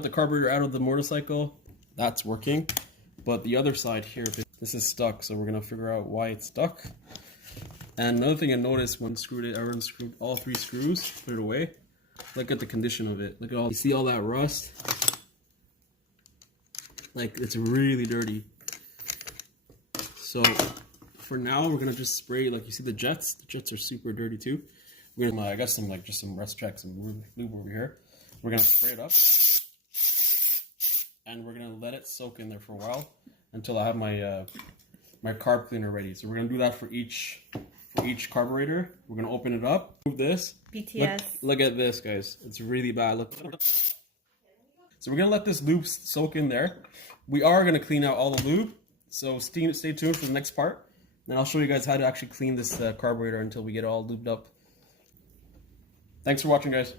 The carburetor out of the motorcycle, that's working, but the other side here, this is stuck, so we're gonna figure out why it's stuck. And another thing I noticed when I unscrewed all 3 screws, put it away. Look at the condition of it. Look at all, you see all that rust? Like, it's really dirty. So for now, we're gonna just spray, like you see the jets. The jets are super dirty too. We're gonna, I got some just some rust checks and lube over here. We're gonna spray it up. And we're gonna let it soak in there for a while until I have my my carb cleaner ready. So we're gonna do that for each carburetor. We're gonna open it up. Move this. BTS. Look at this, guys. It's really bad. Look. So we're gonna let this lube soak in there. We are gonna clean out all the lube. So stay tuned for the next part. And I'll show you guys how to actually clean this carburetor until we get it all lubed up. Thanks for watching, guys.